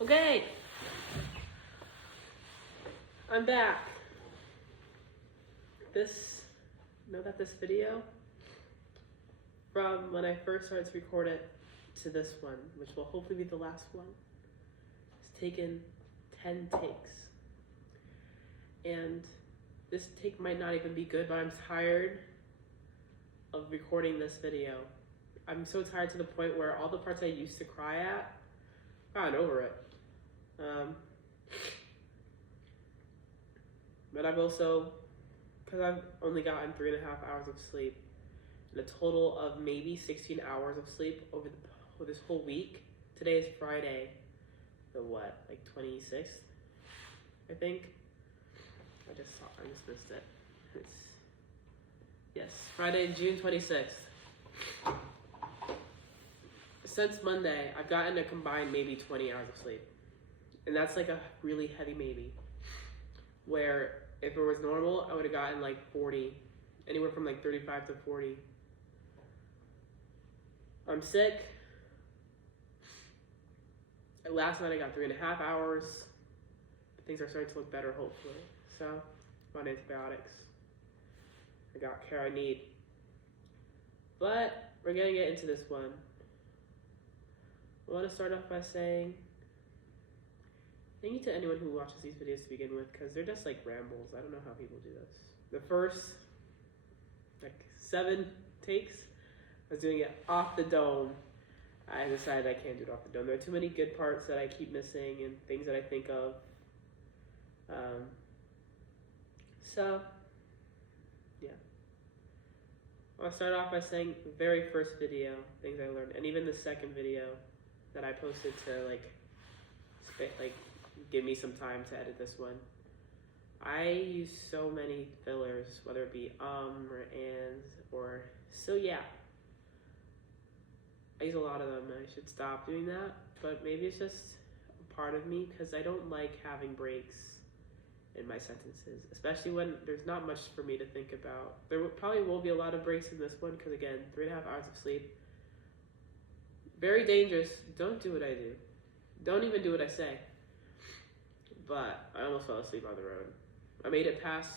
Okay, I'm back. Know that this video, from when I first started to record it to this one, which will hopefully be the last one, has taken 10 takes. And this take might not even be good, but I'm tired of recording this video. I'm so tired to the point where all the parts I used to cry at, I've gotten over it. But I've also, because I've only gotten 3.5 hours of sleep, and a total of maybe 16 hours of sleep over this whole week. Today is Friday, the 26th, I think. I just missed it. Yes, Friday, June 26th. Since Monday, I've gotten a combined maybe 20 hours of sleep. And that's like a really heavy maybe. Where if it was normal, I would have gotten like 40, anywhere from like 35 to 40. I'm sick. Last night I got 3.5 hours. Things are starting to look better, hopefully. So, I'm on antibiotics. I got care I need. But we're gonna get into this one. I want to start off by saying thank you to anyone who watches these videos to begin with, because they're just like rambles. I don't know how people do this. The first 7 takes, I was doing it off the dome. I decided I can't do it off the dome. There are too many good parts that I keep missing and things that I think of. So, yeah. I'll start off by saying the very first video, things I learned, and even the second video that I posted to give me some time to edit this one. I use so many fillers, whether it be or and or so yeah. I use a lot of them. I should stop doing that, but maybe it's just a part of me because I don't like having breaks in my sentences, especially when there's not much for me to think about. There probably will be a lot of breaks in this one because, again, 3.5 hours of sleep. Very dangerous. Don't do what I do. Don't even do what I say. But I almost fell asleep on the road. I made it past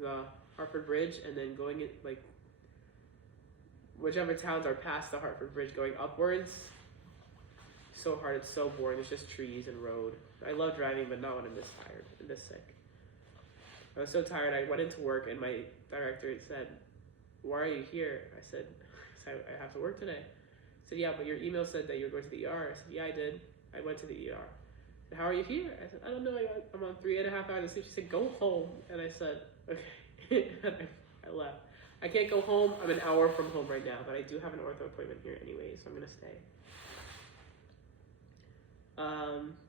the Hartford Bridge and then going in, whichever towns are past the Hartford Bridge going upwards. So hard, it's so boring. There's just trees and road. I love driving, but not when I'm this tired and this sick. I was so tired, I went into work and my director said, "Why are you here?" I said, "I have to work today." He said, "Yeah, but your email said that you were going to the ER." I said, "Yeah, I did. I went to the ER." "How are you here?" I said, "I don't know. I'm on 3.5 hours of sleep." She said, "Go home." And I said, "Okay." And I left. I can't go home. I'm an hour from home right now, but I do have an ortho appointment here anyway, so I'm going to stay.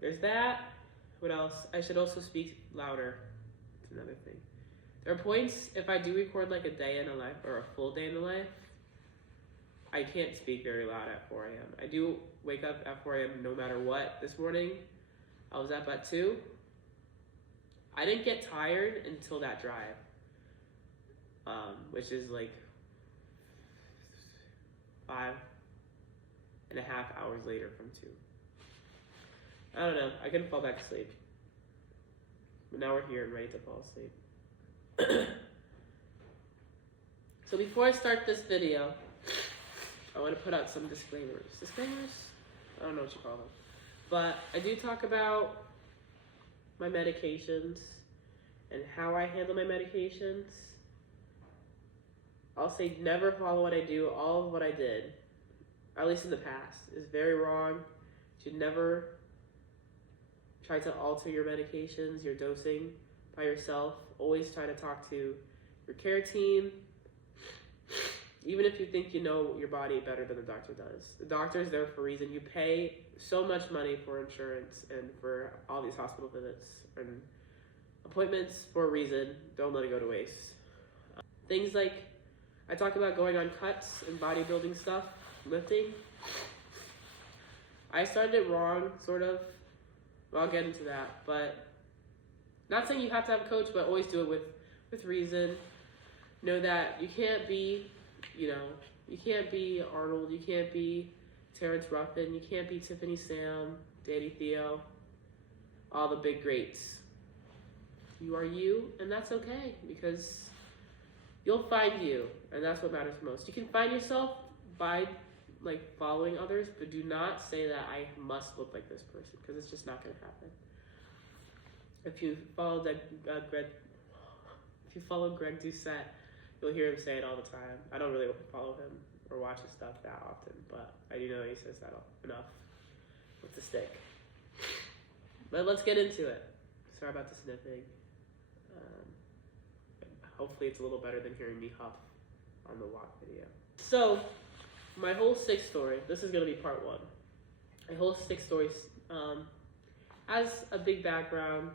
There's that. What else? I should also speak louder. It's another thing. There are points, if I do record like a day in a life or a full day in the life, I can't speak very loud at 4 a.m. I do wake up at 4 a.m. no matter what. This morning, I was up at 2. I didn't get tired until that drive, which is like 5.5 hours later from 2. I don't know. I couldn't fall back to sleep. But now we're here and ready to fall asleep. So before I start this video, I want to put out some disclaimers. Disclaimers? I don't know what you call them. But I do talk about my medications and how I handle my medications. I'll say never follow what I do. All of what I did, at least in the past, is very wrong. You should never try to alter your medications, your dosing by yourself. Always try to talk to your care team. Even if you think you know your body better than the doctor does. The doctor is there for a reason. You pay so much money for insurance and for all these hospital visits and appointments for a reason. Don't let it go to waste. Things like, I talk about going on cuts and bodybuilding stuff, lifting. I started it wrong, sort of. Well, I'll get into that, but not saying you have to have a coach, but always do it with reason. Know that you can't be, you can't be Arnold, you can't be Terrence Ruffin, you can't be Tiffany Sam, Danny Theo. all the big greats. You are you, and that's okay, because you'll find you, and that's what matters most. You can find yourself by like following others, but do not say that I must look like this person, because it's just not going to happen. If you follow Greg Doucette, you'll hear him say it all the time. I don't really follow him or watch his stuff that often, but I do know he says that enough with the stick. But let's get into it. Sorry about the sniffing. Hopefully it's a little better than hearing me huff on the walk video. So, my whole stick story, this is going to be part one. My whole stick story has a big background.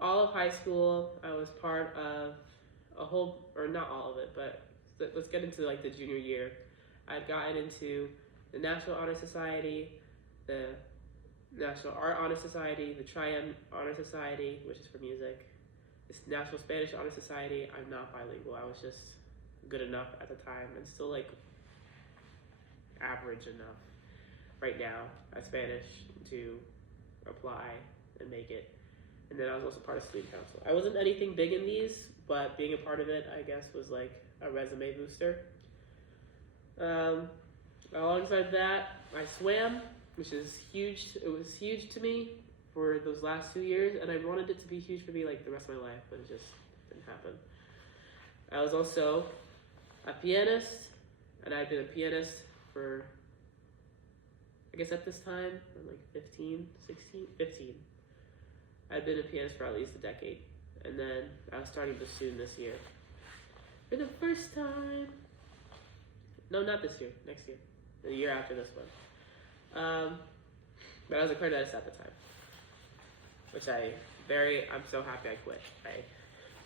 All of high school, I was part of a whole, or not all of it, but let's get into like the junior year. I'd gotten into the National Honor Society, the National Art Honor Society, the Triad Honor Society, which is for music, this National Spanish Honor Society. I'm not bilingual. I was just good enough at the time, and still like average enough right now at Spanish to apply and make it. And then I was also part of student council. I wasn't anything big in these, but being a part of it, I guess, was like a resume booster. Alongside that, I swam, which is huge. It was huge to me for those last 2 years, and I wanted it to be huge for me like the rest of my life, but it just didn't happen. I was also a pianist, and I'd been a pianist for, I guess at this time, I'm like 15. I'd been a pianist for at least a decade, and then I was starting bassoon this year. For the first time. No, not this year, next year. The year after this one. But I was a clarinetist at the time, which I'm so happy I quit.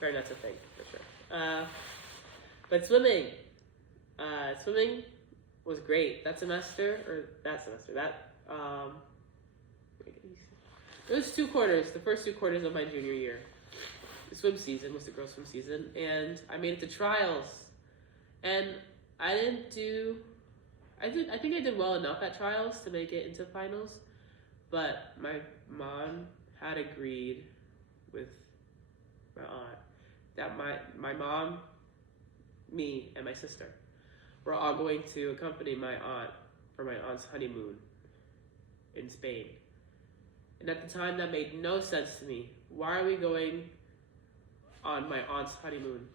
Clarinet's a thing, for sure. But swimming was great. It was 2 quarters, the first 2 quarters of my junior year. The swim season was the girls' swim season, and I made it to trials. And I think I did well enough at trials to make it into finals, but my mom had agreed with my aunt that my mom, me, and my sister were all going to accompany my aunt for my aunt's honeymoon in Spain. And at the time, that made no sense to me. Why are we going on my aunt's honeymoon?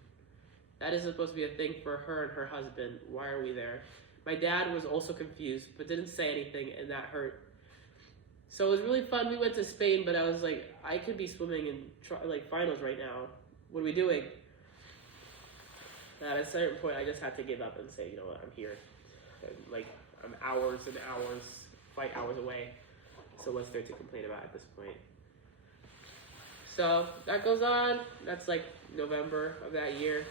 That is supposed to be a thing for her and her husband. Why are we there? My dad was also confused, but didn't say anything, and that hurt. So it was really fun. We went to Spain, but I was like, I could be swimming in finals right now. What are we doing? At a certain point, I just had to give up and say, you know what, I'm here. And, I'm hours and hours, flight hours away. So what's there to complain about at this point? So that goes on. That's like November of that year.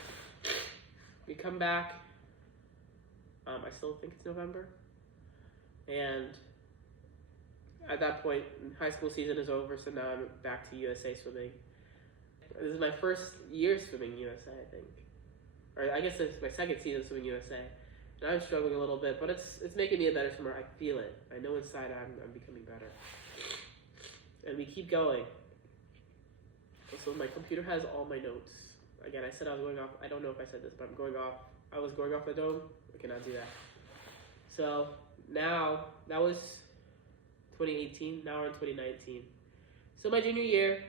We come back. I still think it's November. And at that point, high school season is over, so now I'm back to USA swimming. This is my first year swimming USA, I think. Or I guess it's my second season swimming USA. And I'm struggling a little bit, but it's making me a better swimmer. I feel it. I know inside I'm becoming better. And we keep going. So my computer has all my notes. Again, I said I was going off. I don't know if I said this, but I'm going off. I was going off the dome. I cannot do that. So now, that was 2018. Now we're in 2019. So my junior year,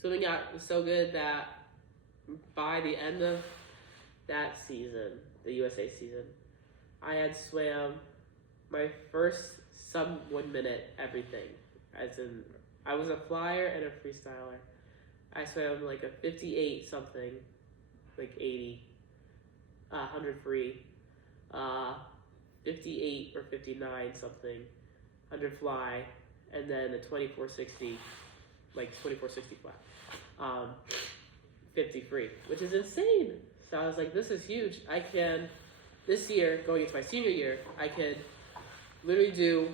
swimming out was so good that by the end of that season, the USA season, I had swam my first sub 1 minute everything. As in, I was a flyer and a freestyler. I swam like a 58 something, like 80, 100 free, 58 or 59 something, 100 fly, and then a 2460, like 2460 flat, 50 free, which is insane. So I was like, this is huge. I can, this year, going into my senior year, I could literally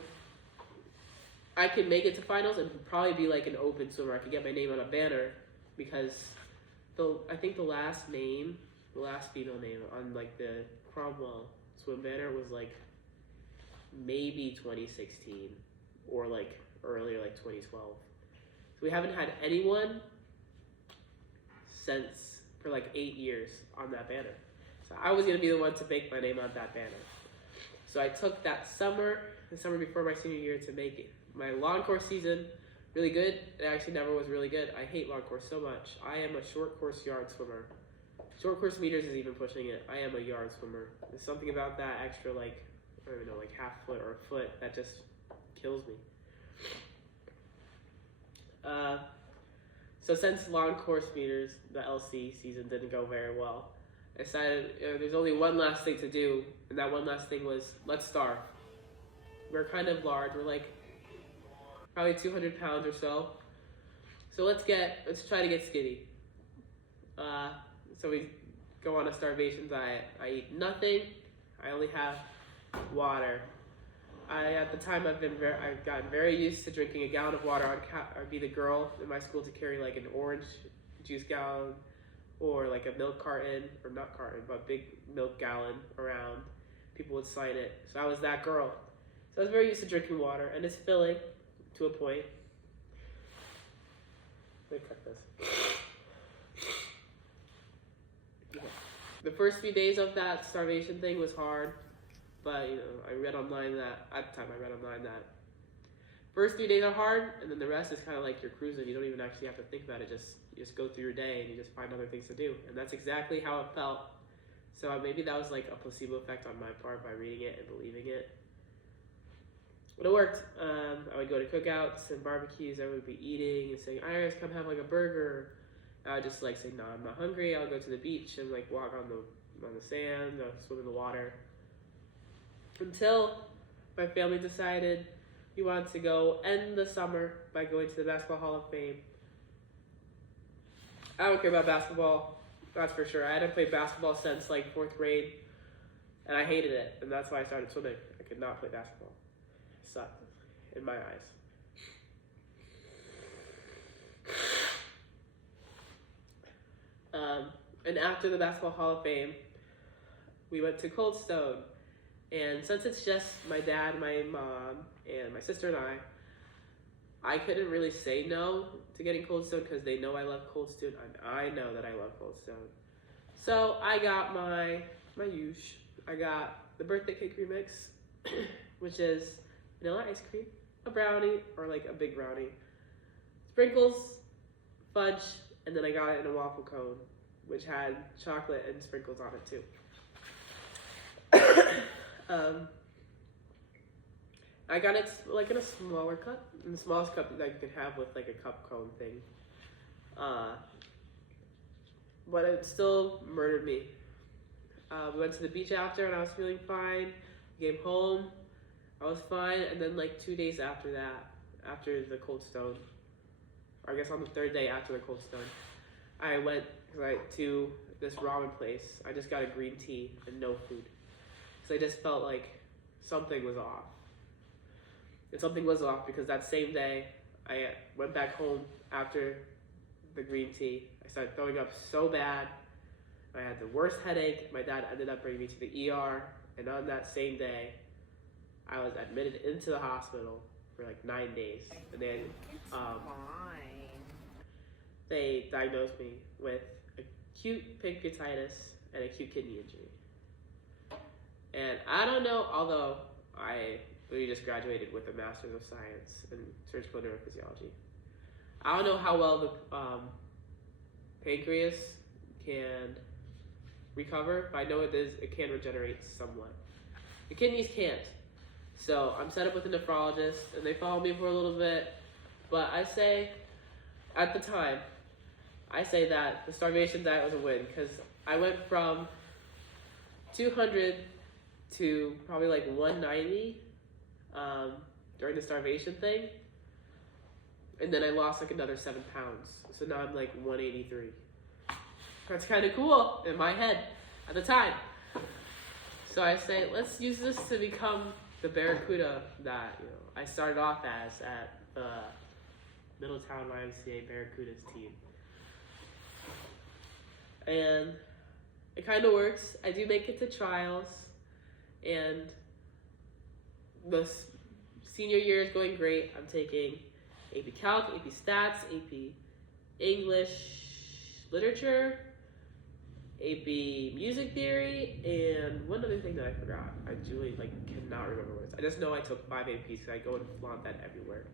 I could make it to finals and probably be like an open swimmer. I could get my name on a banner, because I think the last female name on like the Cromwell swim banner was like maybe 2016 or like earlier, like 2012. So we haven't had anyone since for like 8 years on that banner. So I was gonna be the one to make my name on that banner. So I took that summer, the summer before my senior year, to make it my long course season really good. It actually never was really good. I hate long course so much. I am a short course yard swimmer. Short course meters is even pushing it. I am a yard swimmer. There's something about that extra, like, I don't even know, like half foot or a foot that just kills me. So since long course meters, the LC season didn't go very well, I decided there's only one last thing to do, and that one last thing was, let's starve. We're kind of large. We're like probably 200 pounds or so. So let's try to get skinny. So we go on a starvation diet. I eat nothing. I only have water. At the time, I've gotten very used to drinking a gallon of water. I'd be the girl in my school to carry like an orange juice gallon or like a milk carton, or not carton, but big milk gallon around. People would sign it. So I was that girl. So I was very used to drinking water, and it's filling to a point. Let me cut this. Okay. The first few days of that starvation thing was hard. But, I read online that, at the time I read online that first 3 days are hard, and then the rest is kind of like you're cruising. You don't even actually have to think about it. You just go through your day, and you just find other things to do. And that's exactly how it felt. So maybe that was like a placebo effect on my part by reading it and believing it. But it worked. I would go to cookouts and barbecues. I would be eating and saying, Iris, come have like a burger. I would just like say, no, I'm not hungry. I'll go to the beach and like walk on the sand, swim in the water. Until my family decided we wanted to go end the summer by going to the Basketball Hall of Fame. I don't care about basketball, that's for sure. I hadn't played basketball since like 4th grade, and I hated it, and that's why I started swimming. I could not play basketball. It sucked, in my eyes. And after the Basketball Hall of Fame, we went to Cold Stone. And since it's just my dad, my mom, and my sister and I couldn't really say no to getting Cold Stone because they know I love Cold Stone, and I know that I love Cold Stone. So I got my huge. I got the birthday cake remix, which is vanilla ice cream, a brownie, or like a big brownie, sprinkles, fudge, and then I got it in a waffle cone, which had chocolate and sprinkles on it too. I got it like in a smaller cup, in the smallest cup that you can have with like a cup cone thing. But it still murdered me. We went to the beach after and I was feeling fine. We came home, I was fine, and then like 2 days after that, after the Cold Stone, or I guess on the 3rd day after the Cold Stone, I went to this ramen place. I just got a green tea and no food. I just felt like something was off. And something was off because that same day, I went back home after the green tea. I started throwing up so bad. I had the worst headache. My dad ended up bringing me to the ER. And on that same day, I was admitted into the hospital for like 9 days. And then they diagnosed me with acute pancreatitis and acute kidney injury. And I don't know, although I literally just graduated with a Master's of Science in Surgical Neurophysiology. I don't know how well the pancreas can recover, but I know it can regenerate somewhat. The kidneys can't. So I'm set up with a nephrologist, and they followed me for a little bit. But I say, at the time, I say that the starvation diet was a win, because I went from 200 to probably like 190 during the starvation thing, and then I lost like another 7 pounds, so now I'm like 183. That's kind of cool in my head at the time. So I say, let's use this to become the Barracuda that I started off as at the Middletown YMCA Barracudas team. And it kind of works. I do make it to trials, and the senior year is going great. I'm taking AP Calc, AP Stats, AP English Literature, AP Music Theory, and one other thing that I forgot. I truly cannot remember what it is. I just know I took 5 APs because I go and flaunt that everywhere.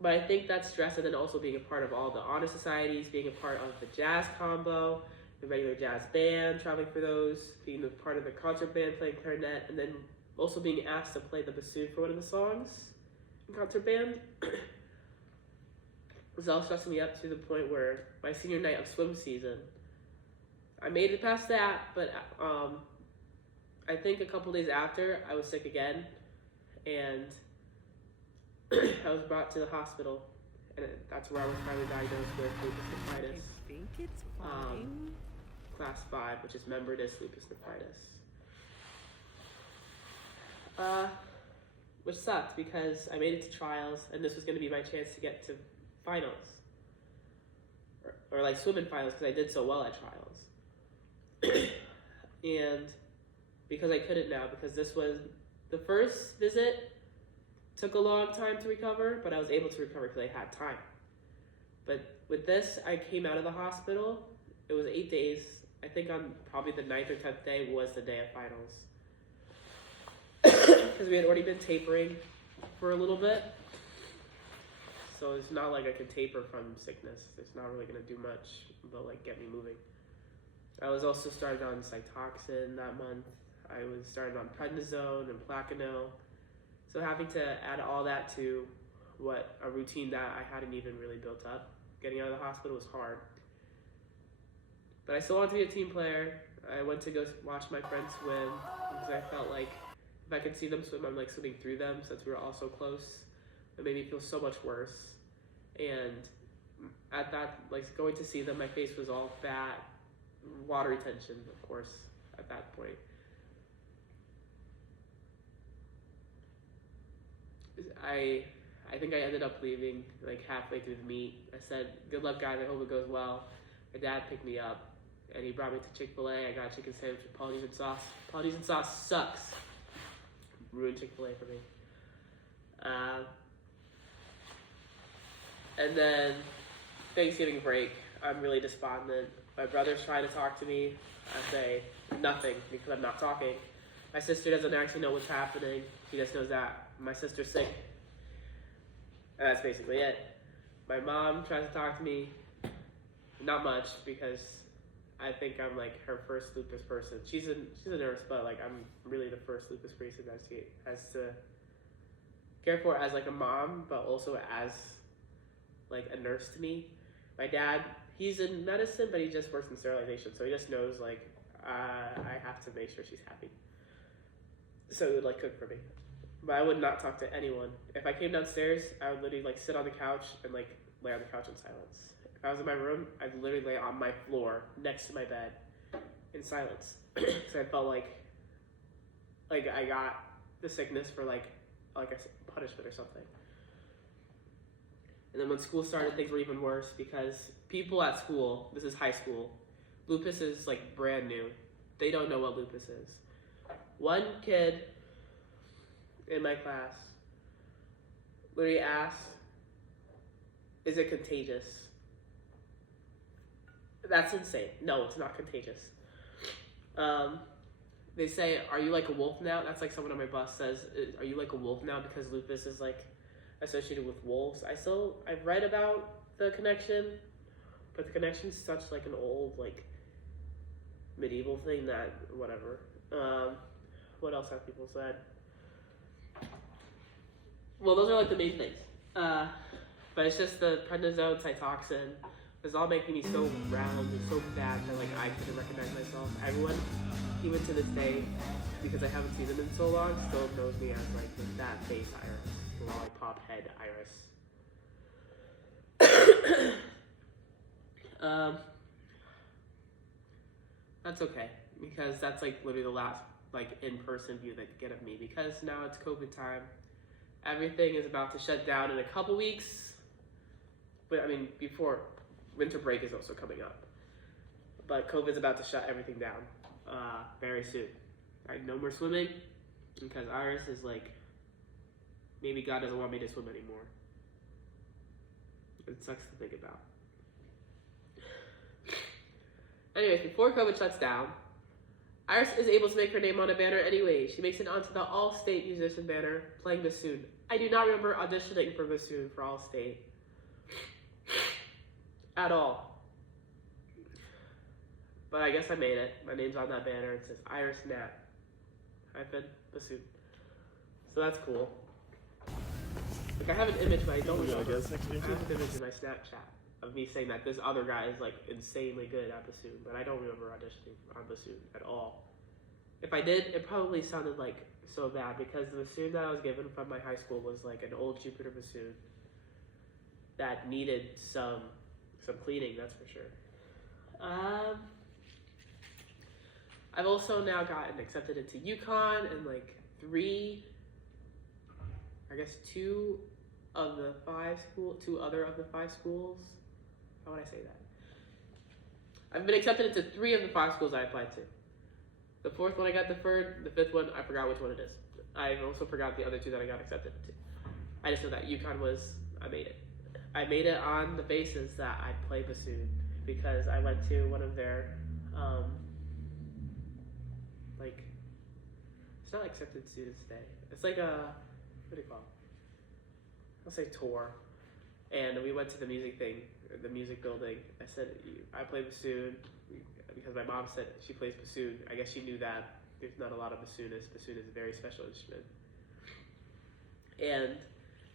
But I think that stress, and then also being a part of all the honor societies, being a part of the jazz combo, the regular jazz band, traveling for those, being a part of the concert band, playing clarinet, and then also being asked to play the bassoon for one of the songs in concert band. It was all stressing me up to the point where my senior night of swim season, I made it past that, but I think a couple days after, I was sick again, and I was brought to the hospital, and that's where I was finally diagnosed with lupus nephritis. I think it's fine. Class 5, which is membranous lupus nephritis. Which sucked because I made it to trials, and this was going to be my chance to get to finals. Or swim in finals, because I did so well at trials. And because I couldn't now, because this was the first visit, took a long time to recover, but I was able to recover because I had time. But with this, I came out of the hospital. It was 8 days. I think on probably the 9th or 10th day was the day of finals. Because we had already been tapering for a little bit. So it's not like I could taper from sickness. It's not really going to do much but get me moving. I was also started on Cytoxin that month. I was started on prednisone and Plaquenil. So having to add all that to a routine that I hadn't even really built up, getting out of the hospital was hard. But I still wanted to be a team player. I went to go watch my friends swim because I felt like if I could see them swim, I'm swimming through them since we were all so close. It made me feel so much worse. And at that, going to see them, my face was all fat, water retention, of course, at that point. I think I ended up leaving halfway through the meet. I said, "Good luck, guys. I hope it goes well." My dad picked me up, and he brought me to Chick-fil-A. I got a chicken sandwich with Polynesian sauce. Polynesian sauce sucks. Ruined Chick-fil-A for me. And then Thanksgiving break, I'm really despondent. My brother's trying to talk to me. I say nothing because I'm not talking. My sister doesn't actually know what's happening. She just knows that my sister's sick. And that's basically it. My mom tries to talk to me. Not much, because I think I'm her first lupus person. She's a nurse, but I'm really the first lupus person that she has to care for as a mom, but also as a nurse to me. My dad, he's in medicine, but he just works in sterilization, so he just knows I have to make sure she's happy. So he would cook for me. But I would not talk to anyone. If I came downstairs, I would literally sit on the couch and lay on the couch in silence. If I was in my room, I'd literally lay on my floor next to my bed in silence. So I felt like I got the sickness for a punishment or something. And then when school started, things were even worse because people at school, this is high school, lupus is brand new. They don't know what lupus is. One kid in my class literally asked, "Is it contagious?" That's insane. No, it's not contagious. They say, "Are you like a wolf now?" That's someone on my bus says, "Are you like a wolf now because lupus is associated with wolves?" I've read about the connection, but the connection's such an old medieval thing that whatever. What else have people said? Well, those are the main things. But it's just the prednisone, Cytoxin. It's all making me so round and so fat that I couldn't recognize myself. Everyone, even to this day, because I haven't seen them in so long, still knows me as that face Iris, lollipop head Iris. That's okay, because that's literally the last in-person view they get of me, because now it's COVID time. Everything is about to shut down in a couple weeks, but before winter break is also coming up, but COVID's about to shut everything down very soon. No more swimming because Iris is maybe God doesn't want me to swim anymore. It sucks to think about. Anyways, before COVID shuts down, Iris is able to make her name on a banner anyway. She makes it onto the All-State musician banner, playing bassoon. I do not remember auditioning for bassoon for All-State. At all. But I guess I made it. My name's on that banner. It says Iris Nat -bassoon. So that's cool. Like, I have an image, but I don't remember. I have an image in my Snapchat of me saying that this other guy is like insanely good at bassoon, but I don't remember auditioning on bassoon at all. If I did, it probably sounded like so bad because the bassoon that I was given from my high school was like an old Jupiter bassoon that needed some cleaning, that's for sure. I've also now gotten accepted into UConn and like two other of the 5 schools. How would I say that? I've been accepted into 3 of the 5 schools I applied to. The 4th one I got deferred. The 5th one, I forgot which one it is. I also forgot the other 2 that I got accepted to. I just know that UConn I made it. I made it on the basis that I'd play bassoon because I went to one of their, it's not accepted students day. It's like a, what do you call it? I'll say tour. And we went to the music building. I said, I play bassoon because my mom said she plays bassoon. I guess she knew that there's not a lot of bassoonists. Bassoon is a very special instrument. And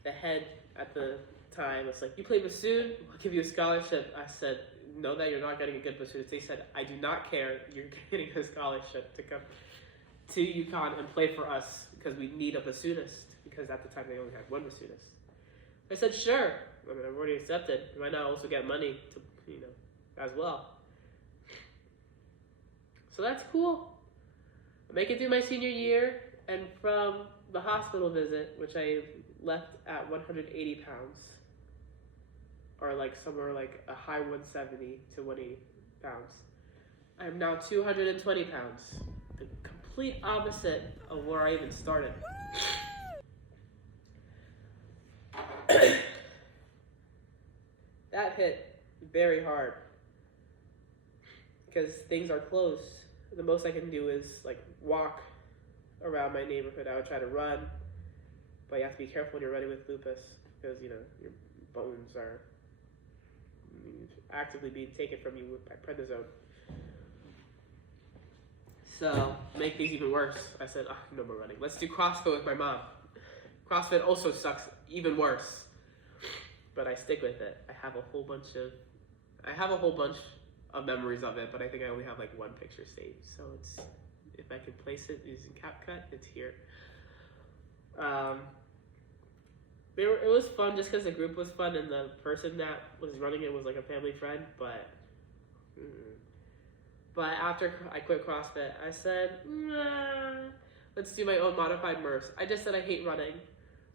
the head at the time was like, you play bassoon? We'll give you a scholarship. I said, know that you're not getting a good bassoonist. They said, I do not care. You're getting a scholarship to come to UConn and play for us because we need a bassoonist. Because at the time they only had one bassoonist. I said, sure. I mean, I've already accepted. Why not also get money to, as well? So that's cool. I make it through my senior year, and from the hospital visit, which I left at 180 pounds, or like somewhere like a high 170 to 180 pounds, I'm now 220 pounds. The complete opposite of where I even started. That hit very hard because things are closed. The most I can do is like walk around my neighborhood. I would try to run, but you have to be careful when you're running with lupus because your bones are actively being taken from you by prednisone. So to make things even worse, I said, no more running. Let's do CrossFit with my mom. CrossFit also sucks even worse. But I stick with it. I have a whole bunch of memories of it, but I think I only have like 1 picture saved. So it's, if I can place it using CapCut, it's here. It was fun just because the group was fun and the person that was running it was like a family friend, but after I quit CrossFit, I said, let's do my own modified MRFs. I just said I hate running.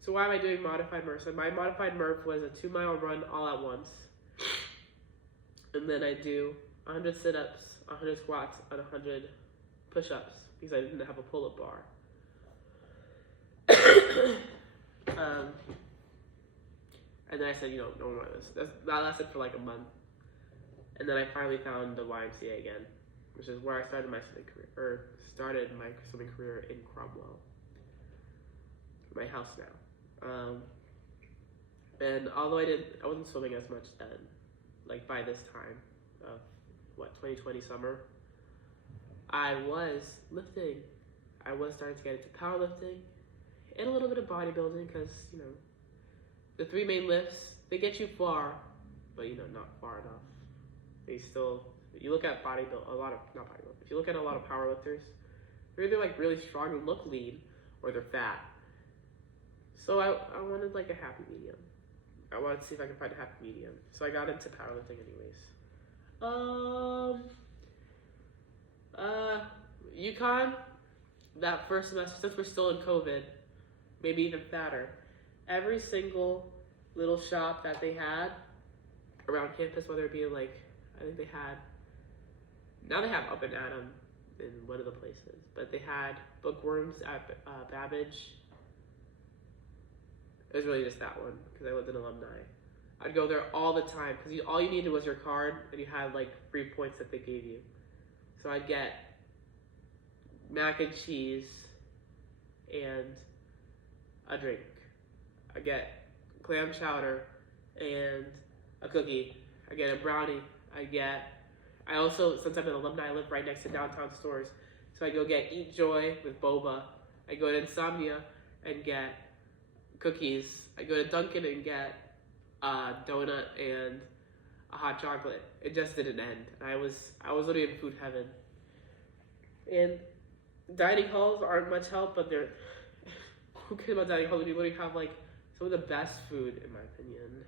So why am I doing modified MRFs? And my modified MRF was a 2-mile run all at once. And then I do 100 sit-ups, 100 squats, and 100 push-ups because I didn't have a pull-up bar. And then I said, no more of this. That lasted for like a month. And then I finally found the YMCA again, which is where I started my swimming career in Cromwell. My house now. And although I wasn't swimming as much then, like by this time of 2020 summer, I was lifting. I was starting to get into powerlifting and a little bit of bodybuilding because, the 3 main lifts, they get you far, but not far enough. You look at if you look at a lot of powerlifters, they're either like really strong and look lean or they're fat. So I wanted like a happy medium. I wanted to see if I could find a happy medium. So I got into powerlifting anyways. UConn, that first semester, since we're still in COVID, maybe even fatter. Every single little shop that they had around campus, whether it be like, I think now they have Up and Atom in one of the places, but they had Bookworms at Babbage. It was really just that one because I lived in Alumni. I'd go there all the time because all you needed was your card and you had like free points that they gave you. So I'd get mac and cheese and a drink. I get clam chowder and a cookie. I get a brownie. I also, since I'm an alumni, I live right next to downtown stores. So I go get Eat Joy with boba. I go to Insomnia and get cookies. I go to Dunkin' and get a donut and a hot chocolate. It just didn't end. I was literally in food heaven. And dining halls aren't much help, but they're who cares about dining halls when you literally have like some of the best food, in my opinion,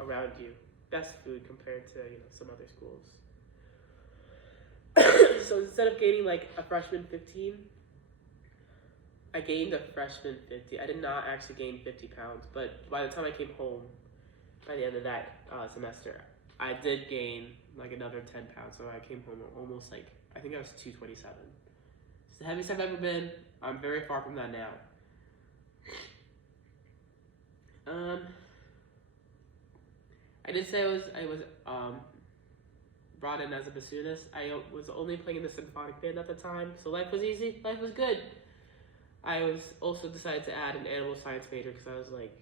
around you. Best food compared to some other schools. So instead of gaining like a freshman 15, I gained a freshman 50. I did not actually gain 50 pounds, but by the time I came home, by the end of that semester, I did gain like another 10 pounds. So I came home almost like, I think I was 227. It's the heaviest I've ever been. I'm very far from that now. I did say I was brought in as a bassoonist. I was only playing in the symphonic band at the time, so life was easy. Life was good. I was also decided to add an animal science major because I was like,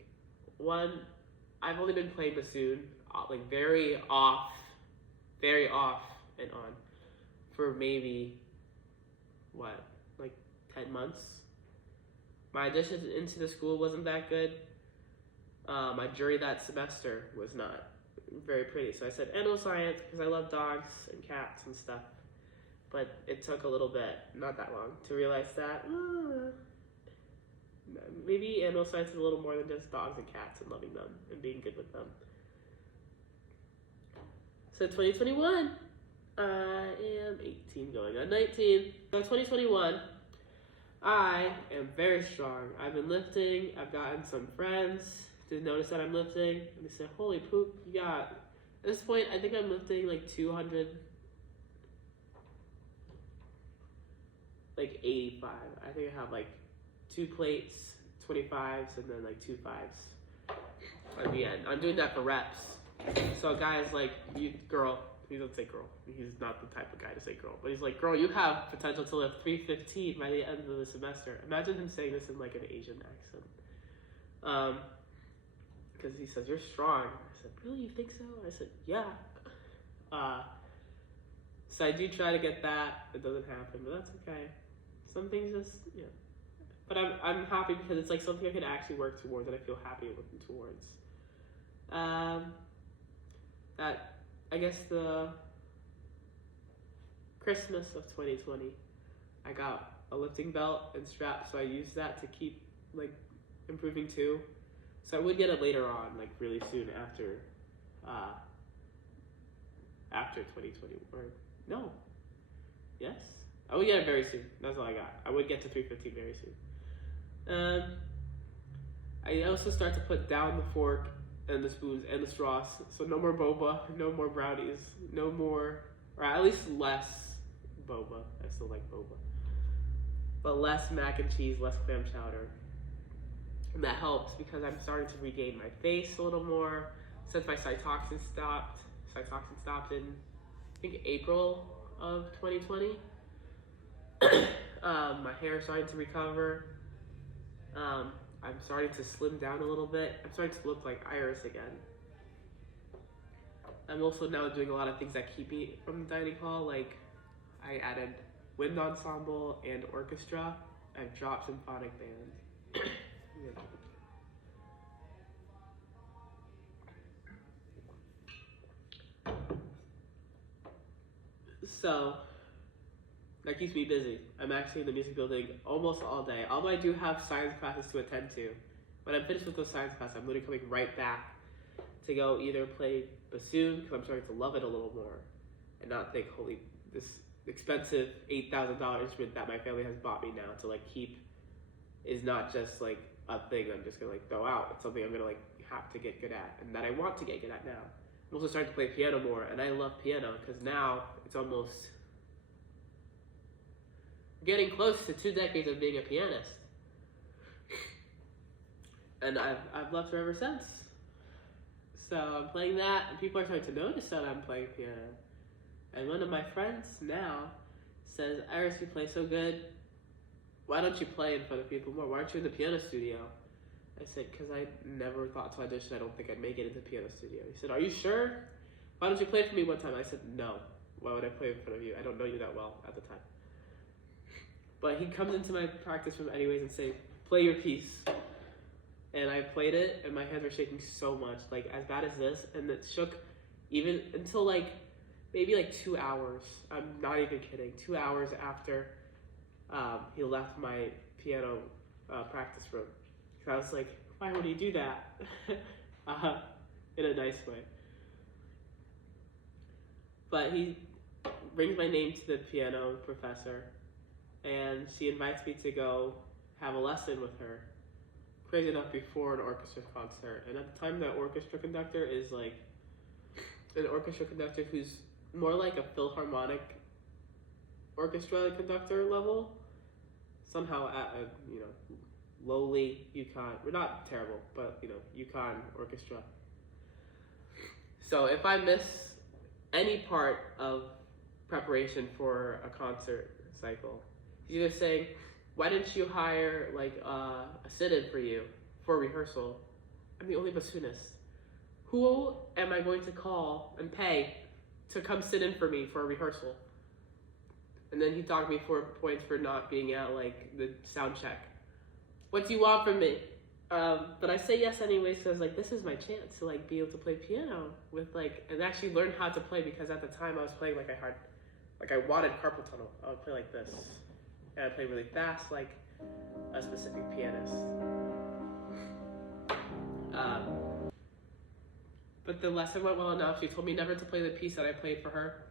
one, I've only been playing bassoon like very off and on for maybe like 10 months. My addition into the school wasn't that good. My jury that semester was not very pretty. So I said animal science because I love dogs and cats and stuff. But it took a little bit, not that long, to realize that maybe animal science is a little more than just dogs and cats and loving them and being good with them. So 2021, I am 18 going on 19. So 2021, I am very strong. I've been lifting. I've gotten some friends to notice that I'm lifting. And they say, holy poop, you got, at this point, I think I'm lifting like 200, like 85. I think I have like 2 plates, 25s, and then like 2 5s at the end. I'm doing that for reps. So guys like, you, girl, he doesn't say girl. He's not the type of guy to say girl. But he's like, girl, you have potential to lift 315 by the end of the semester. Imagine him saying this in like an Asian accent. Because he says, you're strong. I said, really, you think so? I said, yeah. So I do try to get that. It doesn't happen, but that's okay. Some things just, But I'm happy because it's like something I can actually work towards and I feel happy working towards. That, I guess the Christmas of 2020, I got a lifting belt and straps, so I used that to keep like improving too. So I would get it later on, like really soon after 2020, or no, yes? I would get it very soon, that's all I got. I would get to 315 very soon. I also start to put down the fork and the spoons and the straws, so no more boba, no more brownies, no more, or at least less boba. I still like boba, but less mac and cheese, less clam chowder. And that helps because I'm starting to regain my face a little more since my cytoxin stopped. Cytoxin stopped in, I think, April of 2020. My hair is starting to recover. I'm starting to slim down a little bit. I'm starting to look like Iris again. I'm also now doing a lot of things that keep me from the dining hall. Like, I added wind ensemble and orchestra. I've dropped symphonic band. So that keeps me busy. I'm actually in the music building almost all day. Although I do have science classes to attend to. When I'm finished with those science classes, I'm literally coming right back to go either play bassoon, because I'm starting to love it a little more, and not think, holy, this expensive $8,000 instrument that my family has bought me now to like keep is not just like a thing I'm just gonna like throw out. It's something I'm gonna like have to get good at, and that I want to get good at now. I'm also starting to play piano more, and I love piano because now it's almost getting close to 2 decades of being a pianist. and I've loved her ever since. So I'm playing that, and people are starting to notice that I'm playing piano. And one of my friends now says, Iris, you play so good. Why don't you play in front of people more? Why aren't you in the piano studio? I said, because I never thought to audition. I don't think I'd make it into the piano studio. He said, are you sure? Why don't you play for me one time? I said, no. Why would I play in front of you? I don't know you that well at the time. But he comes into my practice room anyways and say, play your piece. And I played it, and my hands were shaking so much, like as bad as this, and it shook even until like maybe like 2 hours. I'm not even kidding. 2 hours after he left my piano practice room. So I was like, why would he do that? In a nice way. But he brings my name to the piano professor, and she invites me to go have a lesson with her. Crazy enough, before an orchestra concert. And at the time, the orchestra conductor is like an orchestra conductor who's more like a Philharmonic orchestra conductor level. Somehow at a, lowly UConn, we're not terrible, but UConn orchestra. So if I miss any part of preparation for a concert cycle, he's either saying, why didn't you hire like a sit-in for you for rehearsal? I'm the only bassoonist. Who am I going to call and pay to come sit in for me for a rehearsal? And then he docked me 4 points for not being at like the sound check. What do you want from me? But I say yes anyways because like this is my chance to like be able to play piano with like and actually learn how to play, because at the time I was playing like I wanted carpal tunnel. I would play like this. And I play really fast, like a specific pianist. But the lesson went well enough. She told me never to play the piece that I played for her.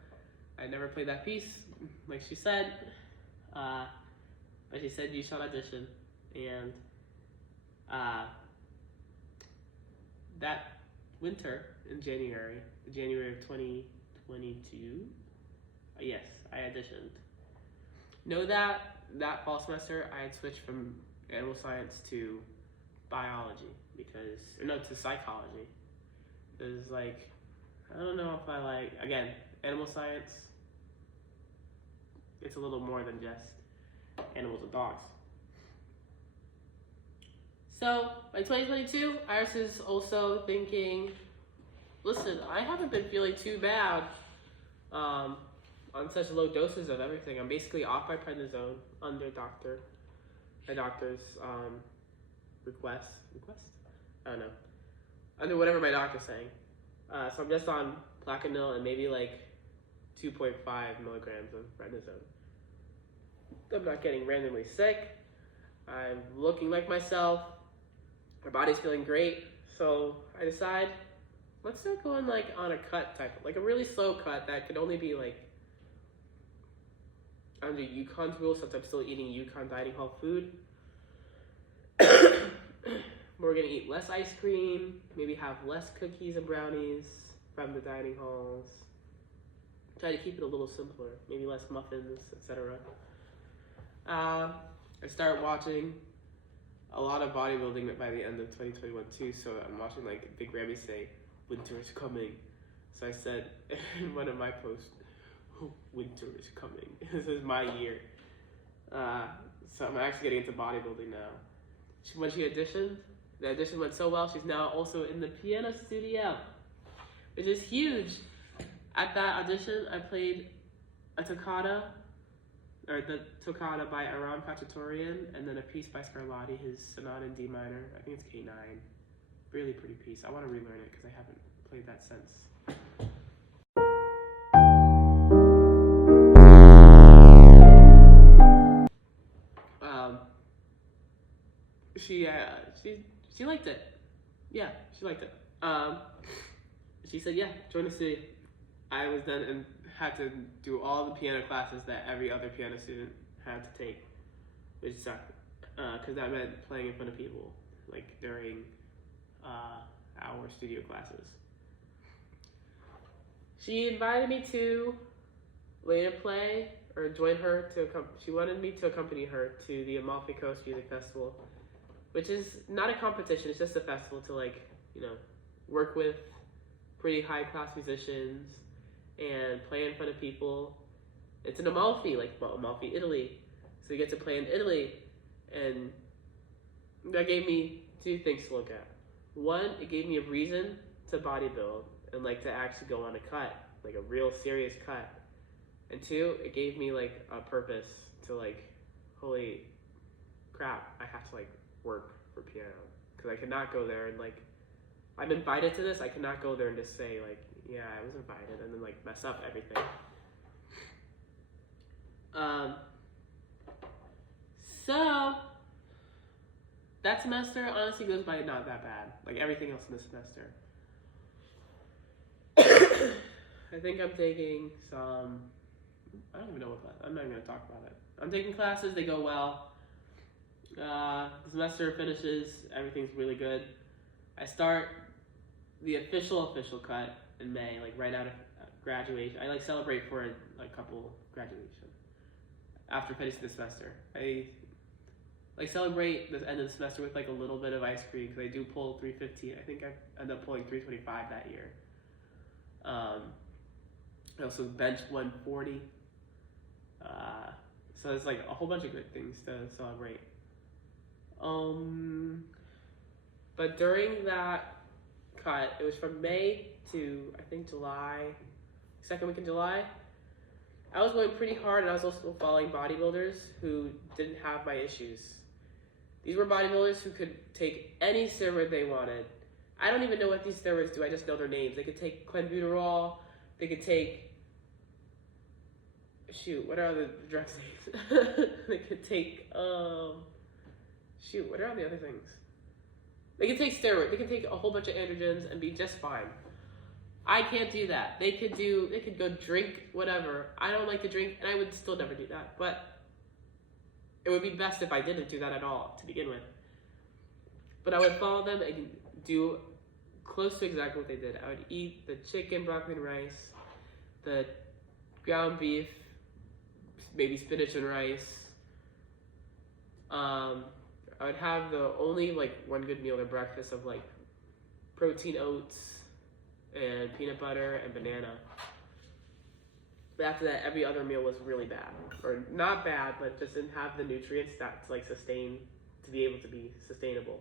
I never played that piece, like she said. But she said you should audition. And that winter in January of 2022, yes, I auditioned. Know that fall semester I had switched from animal science to biology to psychology. It was like, I don't know if I like, again, animal science, it's a little more than just animals and dogs. So by 2022, Iris is also thinking, listen, I haven't been feeling too bad on such low doses of everything. I'm basically off my prednisone under my doctor's request? I don't know. Under whatever my doctor's saying. So I'm just on Plaquenil and maybe like 2.5 milligrams of prednisone. I'm not getting randomly sick. I'm looking like myself. My body's feeling great. So I decide, let's start going like on a cut type, like a really slow cut that could only be like under UConn's rules, since I'm still eating UConn dining hall food. We're gonna eat less ice cream, maybe have less cookies and brownies from the dining halls. Try to keep it a little simpler, maybe less muffins, etc. I started watching a lot of bodybuilding by the end of 2021 too, so I'm watching like Big Ramy say, winter is coming. So I said in one of my posts, winter is coming. This is my year. So I'm actually getting into bodybuilding now. When she auditioned, the audition went so well, she's now also in the piano studio, which is huge. At that audition, I played a toccata, or the toccata by Aram Khachaturian, and then a piece by Scarlatti, his sonata in D minor. I think it's K9. Really pretty piece. I want to relearn it because I haven't played that since. She liked it. Yeah, she liked it. She said, yeah, join the studio. I was then and had to do all the piano classes that every other piano student had to take, which sucked, because that meant playing in front of people, like during our studio classes. She invited me to later play or join her she wanted me to accompany her to the Amalfi Coast Music Festival which is not a competition. It's just a festival to like, you know, work with pretty high class musicians and play in front of people. It's in Amalfi, like Amalfi, Italy. So you get to play in Italy, and that gave me two things to look at. One, it gave me a reason to bodybuild and like to actually go on a cut, like a real serious cut. And two, it gave me like a purpose to like, holy crap, I have to like work for piano, because I cannot go there and like, I'm invited to this. I cannot go there and just say like, yeah, I was invited, and then like mess up everything. So that semester honestly goes by not that bad. Like everything else in the semester. I think I'm taking some, I don't even know what class, I'm not even gonna talk about it. I'm taking classes, they go well. The semester finishes, everything's really good. I start the official cut in May, like right out of graduation. I like celebrate for a couple graduation after finishing the semester. I like celebrate the end of the semester with like a little bit of ice cream, because I do pull 315. I think I end up pulling 325 that year. I also bench 140. So there's like a whole bunch of good things to celebrate. But during that cut, it was from May to I think July, second week in July. I was going pretty hard, and I was also following bodybuilders who didn't have my issues. These were bodybuilders who could take any steroid they wanted. I don't even know what these steroids do, I just know their names. They could take clenbuterol, they could take, what are the drugs names? They could take, what are all the other things? They could take steroids, they could take a whole bunch of androgens and be just fine. I can't do that. They could go drink whatever. I don't like to drink, and I would still never do that, but it would be best if I didn't do that at all to begin with. But I would follow them and do close to exactly what they did. I would eat the chicken, broccoli, and rice, the ground beef, maybe spinach and rice. I would have the only like one good meal at breakfast of like protein oats and peanut butter and banana. But after that, every other meal was really bad, or not bad, but just didn't have the nutrients that to like sustain, to be able to be sustainable.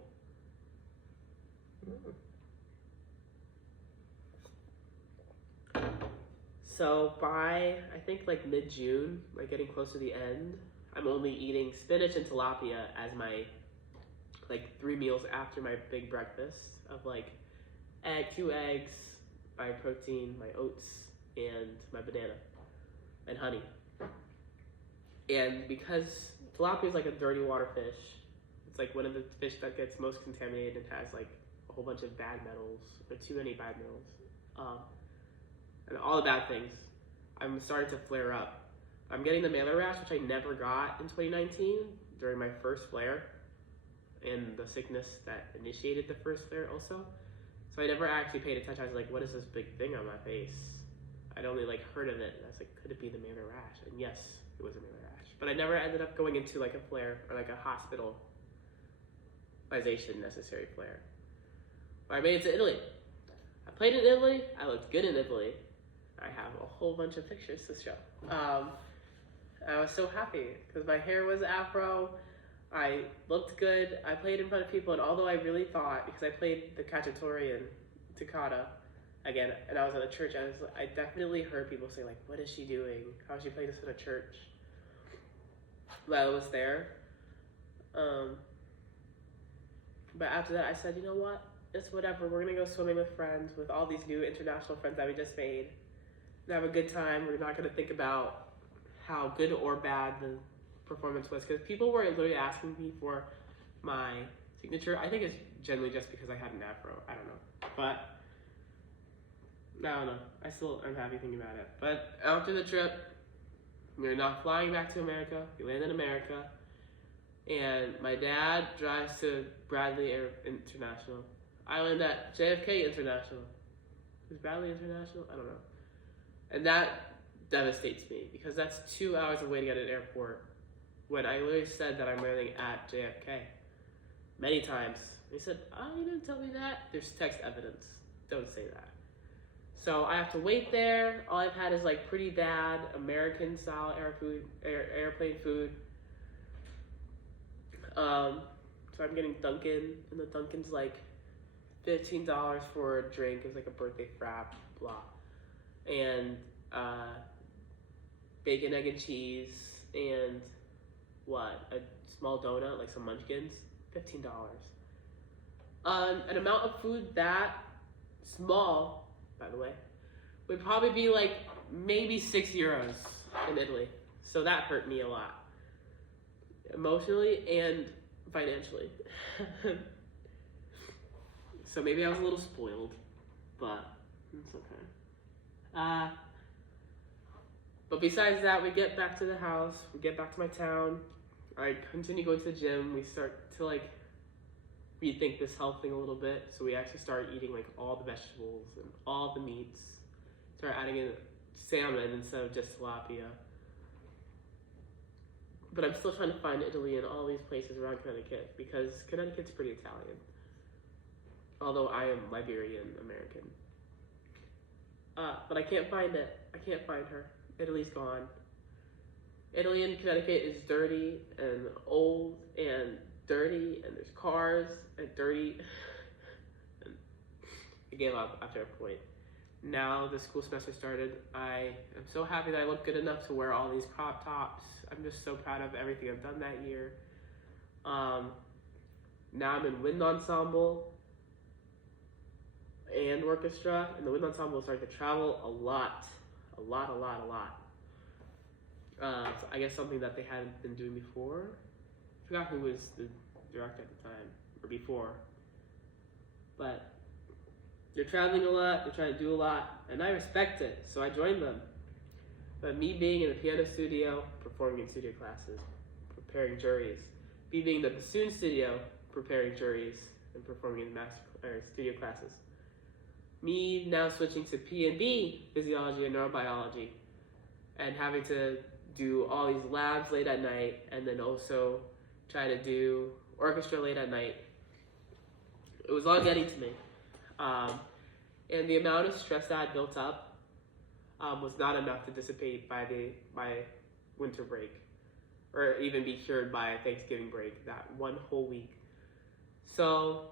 So by I think like mid-June, like getting close to the end, I'm only eating spinach and tilapia as my like 3 meals after my big breakfast of like 2 eggs, my protein, my oats, and my banana and honey. And because tilapia is like a dirty water fish, it's like one of the fish that gets most contaminated and has like a whole bunch of bad metals, or too many bad metals, and all the bad things. I'm starting to flare up. I'm getting the malar rash, which I never got in 2019 during my first flare, and the sickness that initiated the first flare also. So I never actually paid attention. I was like, what is this big thing on my face? I'd only like heard of it, and I was like, could it be the malar rash? And yes, it was a malar rash. But I never ended up going into like a flare or like a hospitalization necessary flare. But I made it to Italy. I played in Italy. I looked good in Italy. I have a whole bunch of pictures to show. I was so happy because my hair was afro. I looked good. I played in front of people, and although I really thought, because I played the cacciatore in Toccata again, and I was at a church, I definitely heard people say like, "What is she doing? How is she playing this in a church?" But I was there. But after that, I said, you know what? It's whatever. We're gonna go swimming with friends, with all these new international friends that we just made, and have a good time. We're not gonna think about how good or bad the performance was, because people were literally asking me for my signature. I think it's generally just because I had an afro. I don't know, but I don't know. I'm happy thinking about it. But after the trip, we're not flying back to America. We land in America, and my dad drives to Bradley Air International. I land at JFK International. Is Bradley International? I don't know. And that devastates me, because that's 2 hours of waiting at an airport when I literally said that I'm landing at JFK. many times. They said, "Oh, you didn't tell me that." There's text evidence. Don't say that. So I have to wait there. All I've had is like pretty bad American style airplane food. So I'm getting Dunkin', and the Dunkin's like $15 for a drink. It's like a birthday frap, blah, and bacon, egg, and cheese, and what? A small donut, like some munchkins, $15. An amount of food that small, by the way, would probably be like maybe €6 in Italy. So that hurt me a lot, emotionally and financially. So maybe I was a little spoiled, but it's okay. But besides that, we get back to the house, we get back to my town. I continue going to the gym. We start to like rethink this health thing a little bit. So we actually start eating like all the vegetables and all the meats. Start adding in salmon instead of just tilapia. But I'm still trying to find Italy in all these places around Connecticut because Connecticut's pretty Italian. Although I am Liberian American. But I can't find it. I can't find her. Italy's gone. Italy and Connecticut is dirty and old and dirty, and there's cars and dirty. And I gave up after a point. Now the school semester started. I am so happy that I look good enough to wear all these crop tops. I'm just so proud of everything I've done that year. Now I'm in wind ensemble and orchestra, and the wind ensemble is starting to travel a lot. So I guess something that they hadn't been doing before. I forgot who was the director at the time, or before. But they're traveling a lot, they're trying to do a lot, and I respect it, so I joined them. But me being in the piano studio, performing in studio classes, preparing juries, me being in the bassoon studio, preparing juries, and performing in studio classes. Me now switching to P&B, physiology and neurobiology, and having to do all these labs late at night, and then also try to do orchestra late at night. It was all getting to me. And the amount of stress that I built up was not enough to dissipate by winter break, or even be cured by Thanksgiving break, that one whole week. So,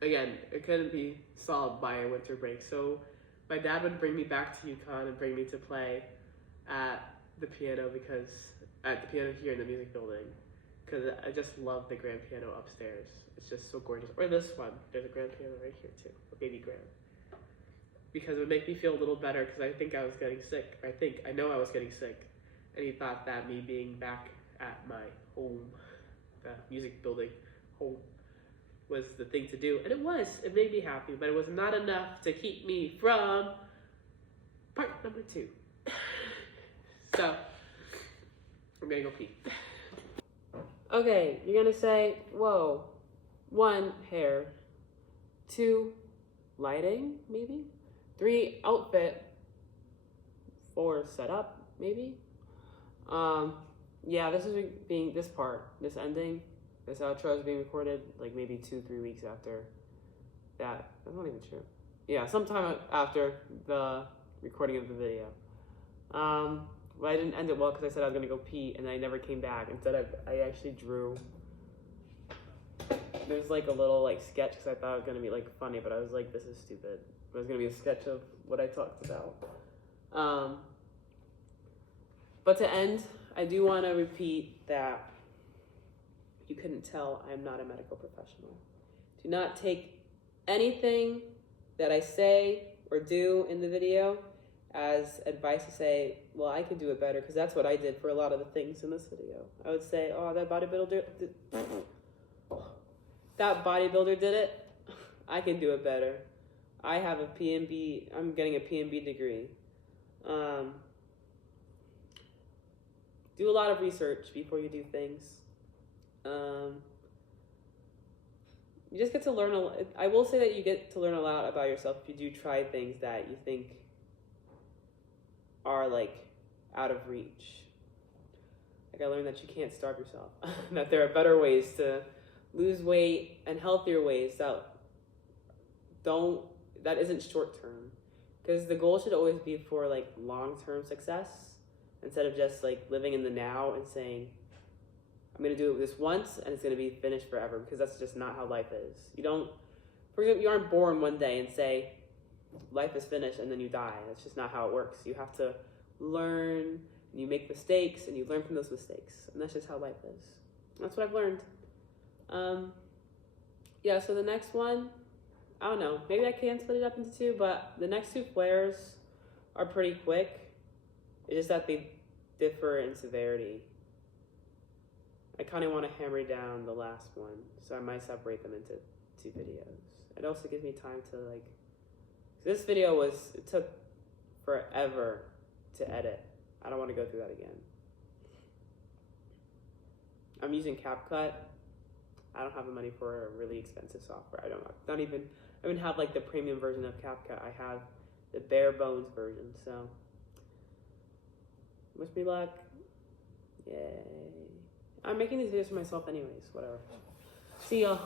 again, it couldn't be solved by a winter break. So my dad would bring me back to UConn and bring me to play at the piano here in the music building, because I just love the grand piano upstairs. It's just so gorgeous. Or this one, there's a grand piano right here too, a baby grand. Because it would make me feel a little better, because I think I was getting sick. I know I was getting sick. And he thought that me being back at my home, the music building home, was the thing to do. And it was. It made me happy, but it was not enough to keep me from part number 2. So, I'm gonna go pee. Okay, you're gonna say, whoa. 1, hair. 2, lighting, maybe. 3, outfit. 4, setup, maybe. Yeah, this ending, this outro is being recorded like maybe 2-3 weeks after that. That's not even true. Yeah, sometime after the recording of the video. Well, I didn't end it well because I said I was gonna go pee and I never came back. Instead, I actually drew. There's like a little like sketch because I thought it was gonna be like funny, but I was like, this is stupid. It was gonna be a sketch of what I talked about. But to end, I do want to repeat that you couldn't tell I'm not a medical professional. Do not take anything that I say or do in the video as advice to say, well, I could do it better, because that's what I did for a lot of the things in this video. I would say, oh, that bodybuilder did it. I can do it better. I have a PMB, I'm getting a PMB degree. Do a lot of research before you do things. You just get to learn I will say that you get to learn a lot about yourself if you do try things that you think are like out of reach. Like I learned that you can't starve yourself. That there are better ways to lose weight and healthier ways that isn't short term. Because the goal should always be for like long-term success instead of just like living in the now and saying, I'm going to do it this once and it's going to be finished forever, because that's just not how life is. For example, you aren't born one day and say, life is finished, and then you die. That's just not how it works. You have to learn, and you make mistakes, and you learn from those mistakes. And that's just how life is. That's what I've learned. Yeah, so the next one, I don't know. Maybe I can split it up into two, but the next two flares are pretty quick. It's just that they differ in severity. I kind of want to hammer down the last one, so I might separate them into 2 videos. It also gives me time to like, this video it took forever to edit. I don't want to go through that again. I'm using CapCut. I don't have the money for a really expensive software. I don't even have like the premium version of CapCut. I have the bare bones version, so wish me luck. Yay. I'm making these videos for myself anyways, whatever. See y'all.